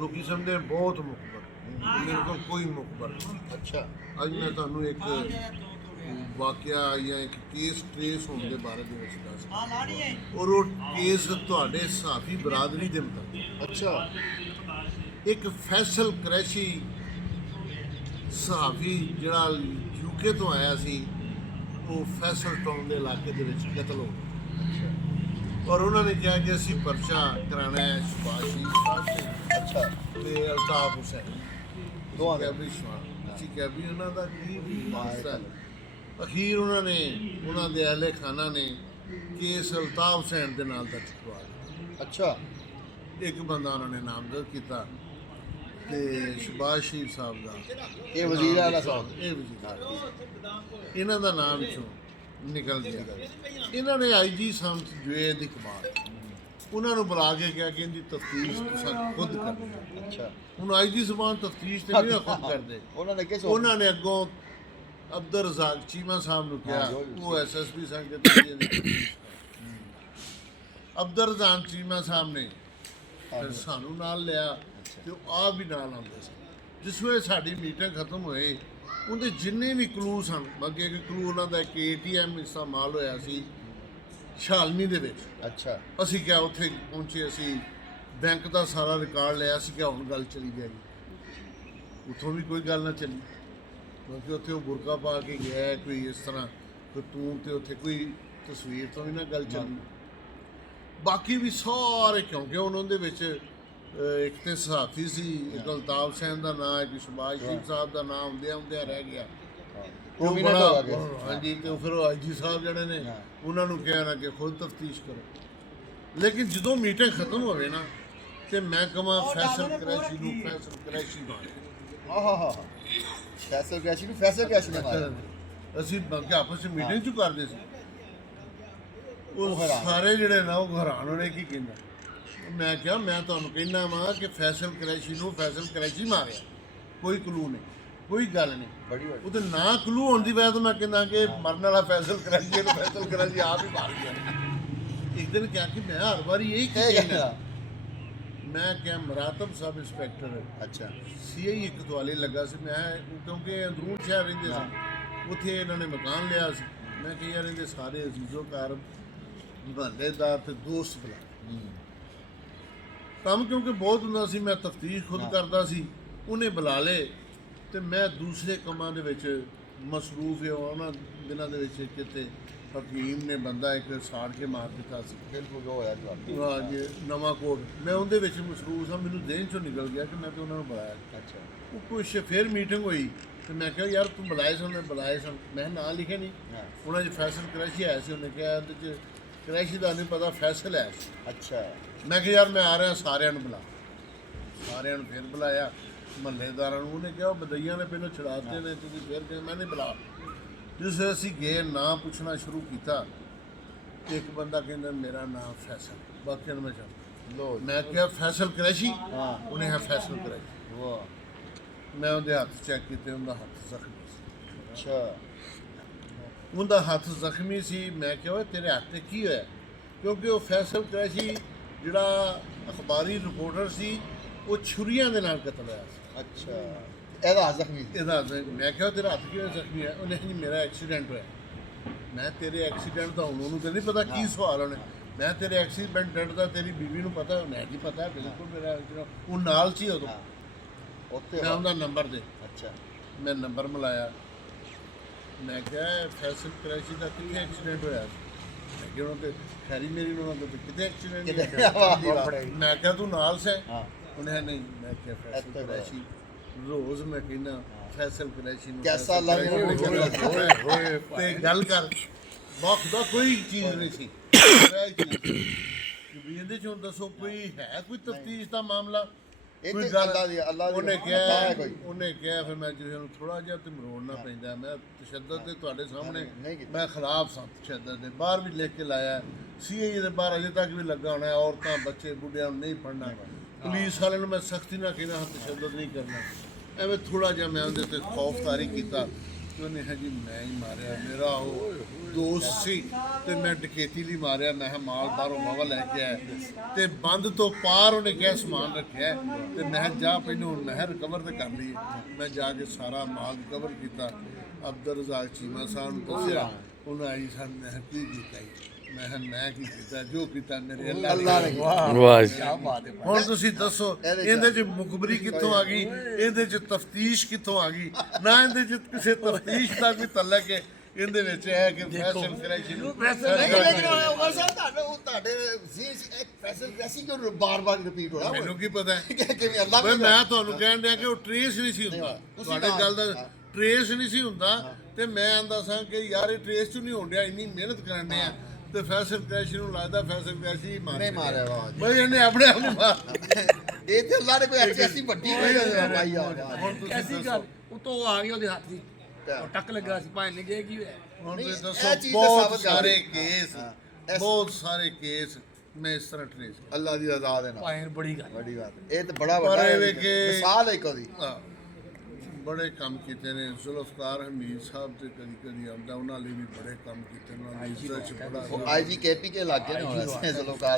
ਲੋਕੀ ਸਮਝਦੇ ਬਹੁਤ ਮੁਖਬਰ, ਮੇਰੇ ਕੋਲ ਕੋਈ ਮੁਖਬਰ ਨਹੀਂ। ਅੱਛਾ ਅੱਜ ਮੈਂ ਤੁਹਾਨੂੰ ਇੱਕ ਵਾਕਿਆ ਜਾਂ ਇੱਕ ਕੇਸ ਟ੍ਰੇਸ ਹੋਣ ਦੇ ਬਾਰੇ ਦੇ ਵਿੱਚ ਦੱਸ, ਔਰ ਉਹ ਕੇਸ ਤੁਹਾਡੇ ਸਾਥੀ ਬਰਾਦਰੀ ਦੇ ਮੁਤਾਬਿਕ। ਅੱਛਾ ਇੱਕ ਫੈਸਲ ਕੁਰੈਸ਼ੀ ਸਹਾਫੀ ਜਿਹੜਾ ਯੂਕੇ ਤੋਂ ਆਇਆ ਸੀ, ਉਹ ਫੈਸਲ ਟਾਊਨ ਦੇ ਇਲਾਕੇ ਦੇ ਵਿੱਚ ਕਤਲ ਹੋ ਗਿਆ। ਔਰ ਉਹਨਾਂ ਨੇ ਕਿਹਾ ਕਿ ਅਸੀਂ ਪਰਚਾ ਕਰਾਣਾ ਹੈ ਸ਼ਬਾਸ਼ ਸ਼ਰੀਫ ਸਾਹਿਬ ਤੇ ਅੱਛਾ ਤੇ ਅਲਤਾਫ ਹੁਸੈਨ ਦੋਵਾਂ ਦਾ। ਕੈਬਰੀ ਅਸੀਂ ਕਿਹਾ ਵੀ ਉਹਨਾਂ ਦਾ ਕੀ ਮਸਲਾ ਹੈ। ਅਖੀਰ ਉਹਨਾਂ ਨੇ, ਉਹਨਾਂ ਦੇ ਅਹਿਲੇ ਖਾਨਾ ਨੇ ਕੇਸ ਅਲਤਾਫ ਹੁਸੈਨ ਦੇ ਨਾਲ ਦਰਜ ਕਰਵਾ ਦਿੱਤਾ। ਅੱਛਾ ਇੱਕ ਬੰਦਾ ਉਹਨਾਂ ਨੇ ਨਾਮਜ਼ਦ ਕੀਤਾ ਤੇ ਸ਼ਬਾਸ਼ ਸ਼ਰੀਫ ਸਾਹਿਬ ਦਾ, ਇਹ ਵਜ਼ੀਰ ਆਲਾ ਸਾਹਿਬ, ਇਹ ਵਜ਼ੀਰ ਇਹਨਾਂ ਦਾ ਨਾਮ ਵਿੱਚੋਂ ਨਿਕਲ ਗਿਆ। ਇਹਨਾਂ ਨੇ ਆਈਜੀ ਸਮਤ ਜਵੇਦ ਇਕਬਾਲ ਉਹਨਾਂ ਨੂੰ ਬੁਲਾ ਕੇ ਕਿਹਾ ਕਿ ਇਹਦੀ ਤਫਤੀਸ਼ ਤੁਸੀਂ ਖੁਦ ਕਰਨੀ ਹੈ। ਅੱਛਾ ਹੁਣ ਆਈਜੀ ਜ਼ਬਾਨ ਤਫਤੀਸ਼ ਤੇ ਨਹੀਂ ਨਾ ਖੁਦ ਕਰਦੇ। ਉਹਨਾਂ ਨੇ ਕਿਸ ਉਹਨਾਂ ਨੇ ਅੱਗੋਂ ਅਬਦਰ ਰਜ਼ਾਕ ਚੀਮਾ ਸਾਹਿਬ ਨੂੰ ਕਿਹਾ, ਹਾਂ, ਉਹ ਐਸਐਸਪੀ ਸਾਹਿਬ ਦੇ ਅਬਦਰ ਰਜ਼ਾਕ ਚੀਮਾ ਸਾਹਿਬ ਨੇ ਫਿਰ ਸਾਨੂੰ ਨਾਲ ਲਿਆ ਤੇ ਉਹ ਆਪ ਵੀ ਨਾਲ ਆਉਂਦੇ ਸੀ। ਜਿਸ ਵੇਲੇ ਸਾਡੀ ਮੀਟਿੰਗ ਖਤਮ ਹੋਏ, ਉਹਦੇ ਜਿੰਨੇ ਵੀ ਕਲੂ ਸਨ, ਅੱਗੇ ਇੱਕ ਕਲੂ ਉਹਨਾਂ ਦਾ ਇੱਕ ATM ਇਸਤੇਮਾਲ ਹੋਇਆ ਸੀ ਛਾਲਨੀ ਦੇ ਵਿੱਚ। ਅੱਛਾ ਅਸੀਂ ਕਿਹਾ ਉੱਥੇ ਪਹੁੰਚੇ, ਅਸੀਂ ਬੈਂਕ ਦਾ ਸਾਰਾ ਰਿਕਾਰਡ ਲਿਆ। ਅਸੀਂ ਕਿਹਾ ਹੁਣ ਗੱਲ ਚਲੀ ਜਾਏਗੀ, ਉੱਥੋਂ ਵੀ ਕੋਈ ਗੱਲ ਨਾ ਚੱਲੀ, ਕਿਉਂਕਿ ਉੱਥੇ ਉਹ ਬੁਰਕਾ ਪਾ ਕੇ ਗਿਆ ਕੋਈ ਇਸ ਤਰ੍ਹਾਂ, ਕੋਈ ਤੂੰ ਤੇ ਉੱਥੇ ਕੋਈ ਤਸਵੀਰ ਤੋਂ ਵੀ ਨਾ ਗੱਲ ਚੱਲੀ। ਬਾਕੀ ਵੀ ਸਾਰੇ, ਕਿਉਂਕਿ ਉਹਨਾਂ ਦੇ ਵਿੱਚ ਇੱਕ ਤੇ ਸਹਾਫੀ ਸੀ, ਇੱਕ ਅਲਤਾਫ ਹੁਸੈਨ ਦਾ ਨਾਂ, ਇੱਕ ਸ਼ਬਾਜ਼ ਸ਼ਰੀਫ ਸਾਹਿਬ ਦਾ ਨਾਮ ਹੁੰਦਿਆਂ ਰਹਿ ਗਿਆ। ਉਹ ਬੜਾ ਹਾਂਜੀ, ਤੇ ਫਿਰ ਉਹ ਆਈਜੀ ਸਾਹਿਬ ਜਿਹੜੇ ਨੇ ਉਹਨਾਂ ਨੂੰ ਕਿਹਾ ਨਾ ਕਿ ਖੁਦ ਤਫਤੀਸ਼ ਕਰੋ। ਲੇਕਿਨ ਜਦੋਂ ਮੀਟਿੰਗ ਖਤਮ ਹੋਵੇ ਨਾ ਤੇ ਮੈਂ ਕਹਾਂ ਫੈਸਲ ਕੁਰੈਸ਼ੀ ਨੂੰ ਫੈਸਲ ਕੁਰੈਸ਼ੀ ਬਣ ਆਹਾ ਫੈਸਲ ਕੈਸ਼ੀ ਨੂੰ ਫੈਸਲ ਕੈਸ਼ੀ ਨੇ ਮਾਰਿਆ। ਅਸੀਂ ਬਲਕਿ ਆਪਸ ਵਿੱਚ ਮੀਟਿੰਗ ਚ ਕਰਦੇ ਸੀ। ਉਹ ਹੈਰਾਨ। ਸਾਰੇ ਜਿਹੜੇ ਨਾ ਉਹ ਹੈਰਾਨ ਹੋਣੇ ਕੀ ਕਹਿੰਦਾ। ਮੈਂ ਕਿਹਾ ਮੈਂ ਤੁਹਾਨੂੰ ਕਹਿੰਦਾ ਵਾਂ ਕਿ ਫੈਸਲ ਕੁਰੈਸ਼ੀ ਨੂੰ ਫੈਸਲ ਕੁਰੈਸ਼ੀ ਮਾਰਿਆ, ਕੋਈ ਕਲੂ ਨਹੀਂ, ਕੋਈ ਗੱਲ ਨਹੀਂ। ਬੜੀ ਵੱਡੀ ਉਹਦੇ ਨਾ ਕਲੂ ਹੋਣ ਦੀ ਵਜ੍ਹਾ ਤੋਂ ਮੈਂ ਕਹਿੰਦਾ ਕਿ ਮਰਨ ਵਾਲਾ ਫੈਸਲ ਕੁਰੈਸ਼ੀ ਨੂੰ ਫੈਸਲ ਕੁਰੈਸ਼ੀ ਆਪ ਹੀ ਮਾਰ ਗਿਆ। ਇੱਕ ਦਿਨ ਕਿਹਾ ਕਿ ਮੈਂ ਹਰ ਵਾਰੀ ਇਹੀ ਕਹਿੰਦਾ, ਮੈਂ ਕਿਹਾ ਮਰਾਤਬ ਸਬ ਇੰਸਪੈਕਟਰ ਅੱਛਾ CI ਇੱਕ ਦੁਆਲੇ ਲੱਗਾ ਸੀ। ਮੈਂ ਕਿਉਂਕਿ ਅੰਦਰੂਨ ਸ਼ਹਿਰ ਰਹਿੰਦੇ ਸੀ, ਉੱਥੇ ਇਹਨਾਂ ਨੇ ਮਕਾਨ ਲਿਆ ਸੀ। ਮੈਂ ਕਿਹਾ ਯਾਰ ਇਹਦੇ ਸਾਰੇ ਅਜ਼ੀਜ਼ੋ ਕਾਰ ਮਹੱਲੇਦਾਰ ਤੇ ਦੋਸਤ ਬੁਲਾ ਕੰਮ, ਕਿਉਂਕਿ ਬਹੁਤ ਹੁੰਦਾ ਸੀ, ਮੈਂ ਤਫਤੀਸ਼ ਖੁਦ ਕਰਦਾ ਸੀ। ਉਹਨੇ ਬੁਲਾ ਲਏ ਤੇ ਮੈਂ ਦੂਸਰੇ ਕੰਮਾਂ ਦੇ ਵਿੱਚ ਮਸਰੂਫ ਹਾਂ। ਉਹਨਾਂ ਦਿਨਾਂ ਦੇ ਵਿੱਚ ਕਿਤੇ ਹਕੀਮ ਨੇ ਬੰਦਾ ਇੱਕ ਸਾੜ ਕੇ ਮਾਰ ਦਿੱਤਾ ਸੀ, ਬਿਲਕੁਲ ਉਹ ਹੋਇਆ ਜੀ। ਹਾਂ ਜੀ, ਨਵਾਂ ਕੋਟ। ਮੈਂ ਉਹਦੇ ਵਿੱਚ ਮਸਰੂਫ ਹਾਂ, ਮੈਨੂੰ ਦੇਣ ਚੋਂ ਨਿਕਲ ਗਿਆ ਕਿ ਮੈਂ ਤਾਂ ਉਹਨਾਂ ਨੂੰ ਬੁਲਾਇਆ। ਅੱਛਾ ਉਹ ਕੁਛ ਫਿਰ ਮੀਟਿੰਗ ਹੋਈ ਤੇ ਮੈਂ ਕਿਹਾ ਯਾਰ ਤੂੰ ਬੁਲਾਏ ਸਨ, ਮੈਂ ਬੁਲਾਏ ਸਨ, ਮੈਂ ਨਾਂ ਲਿਖਿਆ ਨਹੀਂ। ਉਹਨਾਂ 'ਚ ਫੈਸਲ ਕੁਰੈਸ਼ੀ ਆਇਆ ਸੀ, ਉਹਨੇ ਕਿਹਾ ਉਹਦੇ 'ਚ ਕੁਰੈਸ਼ੀ ਦਾ ਨਹੀਂ ਪਤਾ, ਫੈਸਲ ਹੈ। ਅੱਛਾ ਮੈਂ ਕਿਹਾ ਯਾਰ ਮੈਂ ਆ ਰਿਹਾ, ਸਾਰਿਆਂ ਨੂੰ ਬੁਲਾ। ਸਾਰਿਆਂ ਨੂੰ ਫਿਰ ਬੁਲਾਇਆ, ਮਹੱਲੇਦਾਰਾਂ ਨੂੰ। ਉਹਨੇ ਕਿਹਾ ਉਹ ਬਦਈਆਂ ਨੇ ਪਹਿਲਾਂ ਛੁਡਾਤੇ ਨੇ, ਤੁਸੀਂ ਫਿਰ ਕਿਹਾ ਮੈਂ ਨਹੀਂ ਬੁਲਾ। ਜਿਸ ਵੇਲੇ ਅਸੀਂ ਗਏ, ਨਾਂ ਪੁੱਛਣਾ ਸ਼ੁਰੂ ਕੀਤਾ, ਇੱਕ ਬੰਦਾ ਕਹਿੰਦਾ ਮੇਰਾ ਨਾਮ ਫੈਸਲ, ਬਾਕੀਆਂ ਨੂੰ ਮੈਂ ਜਾਣਦਾ। ਲੋ ਮੈਂ ਕਿਹਾ ਫੈਸਲ ਕੁਰੈਸ਼ੀ? ਹਾਂ। ਉਹਨੇ ਕਿਹਾ ਫੈਸਲ ਕੁਰੈਸ਼ੀ। ਵਾਹ ਮੈਂ ਉਹਦੇ ਹੱਥ ਚੈੱਕ ਕੀਤੇ, ਉਹਦਾ ਹੱਥ ਜ਼ਖਮੀ ਸੀ। ਅੱਛਾ ਉਹਦਾ ਹੱਥ ਜ਼ਖਮੀ ਸੀ। ਮੈਂ ਕਿਹਾ ਓਏ ਤੇਰੇ ਹੱਥ 'ਤੇ ਕੀ ਹੋਇਆ? ਕਿਉਂਕਿ ਉਹ ਫੈਸਲ ਕੁਰੈਸ਼ੀ ਜਿਹੜਾ ਅਖਬਾਰੀ ਰਿਪੋਰਟਰ ਸੀ, ਉਹ ਛੁਰੀਆਂ ਦੇ ਨਾਲ ਕਤਲ ਹੋਇਆ ਸੀ। ਅੱਛਾ ਇਹਦਾ ਜ਼ਖਮੀ ਸੀ। ਇਹਦਾ ਮੈਂ ਕਿਹਾ ਤੇਰਾ ਹੱਥ ਕਿਵੇਂ ਜ਼ਖਮੀ ਹੈ? ਉਹਨੇ ਜੀ ਮੇਰਾ ਐਕਸੀਡੈਂਟ ਹੋਇਆ। ਮੈਂ ਤੇਰੇ ਐਕਸੀਡੈਂਟ ਦਾ ਹੁਣ ਉਹਨੂੰ ਤਾਂ ਨਹੀਂ ਪਤਾ ਕੀ ਸਵਾਲ ਉਹਨੇ। ਮੈਂ ਤੇਰੇ ਐਕਸੀਡੈਂਟ ਦਾ ਤੇਰੀ ਬੀਵੀ ਨੂੰ ਪਤਾ? ਉਹਨੇ ਜੀ ਪਤਾ ਬਿਲਕੁਲ, ਮੇਰਾ ਉਹ ਨਾਲ ਸੀ ਉਦੋਂ। ਉੱਥੇ ਮੈਂ ਉਹਦਾ ਨੰਬਰ ਦੇ, ਅੱਛਾ ਮੈਂ ਨੰਬਰ ਮਿਲਾਇਆ। ਮੈਂ ਕਿਹਾ ਫੈਸਲ ਕੁਰੈਸ਼ੀ ਦਾ ਕਿੱਥੇ ਐਕਸੀਡੈਂਟ ਹੋਇਆ? ਮੈਂ ਕਿਹਾ ਉਹਨਾਂ ਤੇ ਖੈਰੀ ਮੇਰੀ ਉਹਨਾਂ ਦਾ ਕਿਤੇ ਐਕਸੀਡੈਂਟ ਨਹੀਂ। ਮੈਂ ਕਿਹਾ ਤੂੰ ਨਾਲ ਸੈਂ? ਉਹਨੇ ਨਹੀਂ। ਮੈਂ ਕਿਹਾ ਫੈਸਲ ਕੁਰੈਸ਼ੀ ਰੋਜ਼ ਮੈਂ ਕਹਿੰਦਾ ਫੈਸਲ ਕੁਰੈਸ਼ੀ ਨੂੰ ਕੈਸਾ ਹੋਏ ਤੇ ਗੱਲ ਕਰ। ਵਕਤ ਦਾ ਕੋਈ ਚੀਜ਼ ਨਹੀਂ ਸੀ ਵੀ ਇਹਦੇ ਚੋਂ ਦੱਸੋ ਕੋਈ ਹੈ ਕੋਈ ਤਫਤੀਸ਼ ਦਾ ਮਾਮਲਾ, ਕੋਈ ਗੱਲ? ਉਹਨੇ ਕਿਹਾ ਫਿਰ ਮੈਂ ਜਿਵੇਂ ਨੂੰ ਥੋੜਾ ਜਿਹਾ ਤੇ ਮਰੋੜਨਾ ਪੈਂਦਾ। ਮੈਂ ਤਸ਼ੱਦਦ ਦੇ ਤੁਹਾਡੇ ਸਾਹਮਣੇ ਮੈਂ ਖਿਲਾਫ ਸਾਂ, ਤਸ਼ੱਦਦ ਦੇ ਬਾਹਰ ਵੀ ਲਿਖ ਕੇ ਲਾਇਆ। CI ਦੇ ਬਾਹਰ ਅਜੇ ਤੱਕ ਵੀ ਲੱਗਾ ਹੋਣਾ, ਔਰਤਾਂ ਬੱਚੇ ਬੁੱਢਿਆਂ ਨੂੰ ਨਹੀਂ ਪੜ੍ਹਨਾ। ਪੁਲਿਸ ਵਾਲਿਆਂ ਨੂੰ ਮੈਂ ਸਖਤੀ ਨਾਲ ਕਹਿੰਦਾ ਹਾਂ ਤਸ਼ੱਦਦ ਨਹੀਂ ਕਰਨਾ। ਐਵੇਂ ਥੋੜਾ ਜਿਹਾ ਮੈਂ ਉਹਦੇ ਤੇ ਖੌਫਤਾਰੀ ਕੀਤਾ ਕਿ ਉਹਨੇ ਹਜੀ ਮੈਂ ਹੀ ਮਾਰਿਆ, ਮੇਰਾ ਉਹ ਦੋਸਤ ਸੀ ਤੇ ਮੈਂ ਡਕੈਤੀ ਲਈ ਮਾਰਿਆ। ਮੈਂ ਕਿਹਾ ਮਾਲ ਬਾਹਰੋਂ ਵਾਵਾ ਲੈ ਕੇ ਆਇਆ ਤੇ ਬੰਦ ਤੋਂ ਪਾਰ ਉਹਨੇ ਕਿਹਾ ਸਮਾਨ ਰੱਖਿਆ ਤੇ ਮੈਂ ਕਿਹਾ ਜਾ ਪਹਿਲੋਂ ਨਹਿਰ ਰਿਕਵਰ ਤੇ ਕਰ ਲਈ। ਮੈਂ ਜਾ ਕੇ ਸਾਰਾ ਮਾਲ ਰਿਕਵਰ ਕੀਤਾ। ਅਬਦੁਲ ਰਜ਼ਾਕ ਚੀਮਾ ਸਾਹਿਬ ਨੂੰ ਦੱਸਿਆ, ਉਹਨਾਂ ਆਈ ਸਾਨੂੰ ਮੈਂ ਕਿਹਾ ਕੀ ਕੀਤਾ ਜੀ? ਮੈਂ ਕਿਹਾ ਮੈਂ ਕੀ ਕੀਤਾ, ਜੋ ਕੀਤਾ ਮੇਰੇ ਅੱਲਾ ਨੇ। ਵਾਹ ਜੀ। ਹੁਣ ਤੁਸੀਂ ਦੱਸੋ ਇਹਦੇ 'ਚ ਮੁਖਬਰੀ ਕਿੱਥੋਂ ਆ ਗਈ, ਇਹਦੇ 'ਚ ਤਫਤੀਸ਼ ਕਿੱਥੋਂ ਆ ਗਈ? ਨਾ ਇਹਦੇ 'ਚ ਕਿਸੇ ਤਫਤੀਸ਼ ਦਾ ਕੋਈ ਤਲਕ ਹੈ, ਇਹਦੇ ਵਿੱਚ ਹੈ ਕਿ ਫੈਸਲ ਕਰਾਈ ਨੂੰ ਲੇਕਿਨ ਉਮਰ ਸਾਹਿਬ ਤੁਹਾਡੇ ਇੱਕ ਫੈਸਲ ਵੈਸੀ ਕਿਉਂ ਬਾਰ-ਬਾਰ ਰਿਪੀਟ ਹੋ ਰਿਹਾ? ਮੈਨੂੰ ਕੀ ਪਤਾ ਹੈ? ਕਿਵੇਂ ਅੱਲਾ ਬਈ ਮੈਂ ਤੁਹਾਨੂੰ ਕਹਿਣ ਡਿਆ ਕਿ ਉਹ ਟਰੇਸ ਨਹੀਂ ਸੀ ਹੁੰਦਾ, ਤੁਹਾਡੇ ਗੱਲ ਦਾ ਟਰੇਸ ਨਹੀਂ ਸੀ ਹੁੰਦਾ ਤੇ ਮੈਂ ਆਂਦਾ ਸਾਂ ਕਿ ਯਾਰ ਇਹ ਟਰੇਸ ਚ ਨਹੀਂ ਹੋਣ ਡਿਆ, ਇੰਨੀ ਮਿਹਨਤ ਕਰਨੇ ਆ ਤੇ ਫੈਸਲ ਕ੍ਰੈਸ਼ ਨੂੰ ਲੱਗਦਾ ਫੈਸਲ ਕ੍ਰੈਸ਼ ਹੀ ਨਹੀਂ ਮਾਰਿਆ ਵਾਹ ਜੀ। ਬਈ ਇਹਨੇ ਆਪਣੇ ਆਪ ਨੂੰ ਮਾਰ ਇਹ ਤੇ ਅੱਲਾ ਨੇ ਕੋਈ ਐਸੀ ਵੱਡੀ ਕੋਈ ਭਾਈ ਆ। ਹੁਣ ਤੁਸੀਂ ਐਸੀ ਦੱਸੋ, ਗੱਲ ਉਤੋਂ ਆ ਗਈ ਉਹਦੇ ਹੱਥ ਦੀ ਉਹ ਟੱਕ ਲੱਗਾ ਸੀ ਭਾਵੇਂ ਨਿਗੇ ਕੀ ਹੋਇਆ। ਹੁਣ ਨਹੀਂ, ਤੁਸੀਂ ਇਹ ਦੱਸੋ ਚੀਜ਼ ਤਾਂ ਬਹੁਤ ਸਾਬਤ ਕਰ ਸਾਰੇ ਰਹੀ। ਕੇਸ ਹਾਂ। ਬਹੁਤ ਸਾਰੇ ਕੇਸ ਮੈਂ ਇਸ ਤਰ੍ਹਾਂ ਟਰੇਸ ਅੱਲਾ ਦੀ ਰਜ਼ਾ ਦੇ ਨਾਲ ਭਾਵੇਂ ਬੜੀ ਗੱਲ ਵੱਡੀ ਬਾਤ ਇਹ ਤਾਂ ਬੜਾ ਪਰ ਵੱਡਾ ਇਹ ਹੈ। ਵੇਖੇ- ਮਿਸਾਲ ਹੈ ਕਦੀ ਬੜੇ ਕੰਮ ਕੀਤੇ ਨੇ। ਜ਼ੁਲਫਕਾਰ ਹਮੀਦ ਸਾਹਿਬ ਤੇ ਕਦੀ ਕਦੀ ਆਉਂਦਾ, ਉਹਨਾਂ ਲਈ ਵੀ ਬੜੇ ਕੰਮ ਕੀਤੇ ਨੇ। ਉਹਨਾਂ ਨੇ ਬੜਾ ਆਈਜੀ ਕੇਪੀ ਕੇ ਲੱਗ ਗਏ ਨੇ ਹੁਣ ਐਸੇ ਲੋਕਾਂ